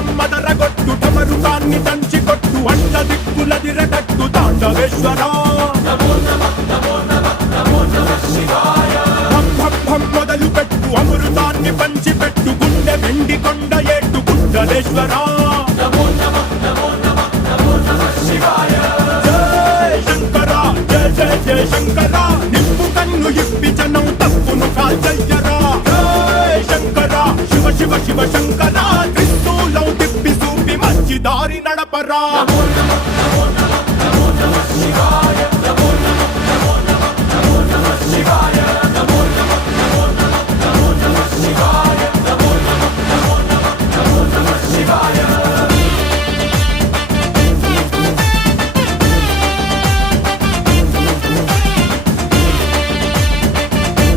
భం మదరగొట్టు డమరుకాన్ని దంచి కొట్టు అంట దిక్కులదిరగట్టు తాండవేశ్వర భం భం భం మొదలు పెట్టు అమృతాన్ని పంచి పెట్టు గుండె వెండి కొండ ఏట్టు గుండలేశ్వర జయ శంకర జయ జయ జయ శంకర నిప్పు కన్ను ఇప్పి జనం తప్పును కాల్చయ్యరా జయ శంకర శివ శివ శివ శంకర త్రిశూలం తిప్పి చూపి మంచి దారి నడపరా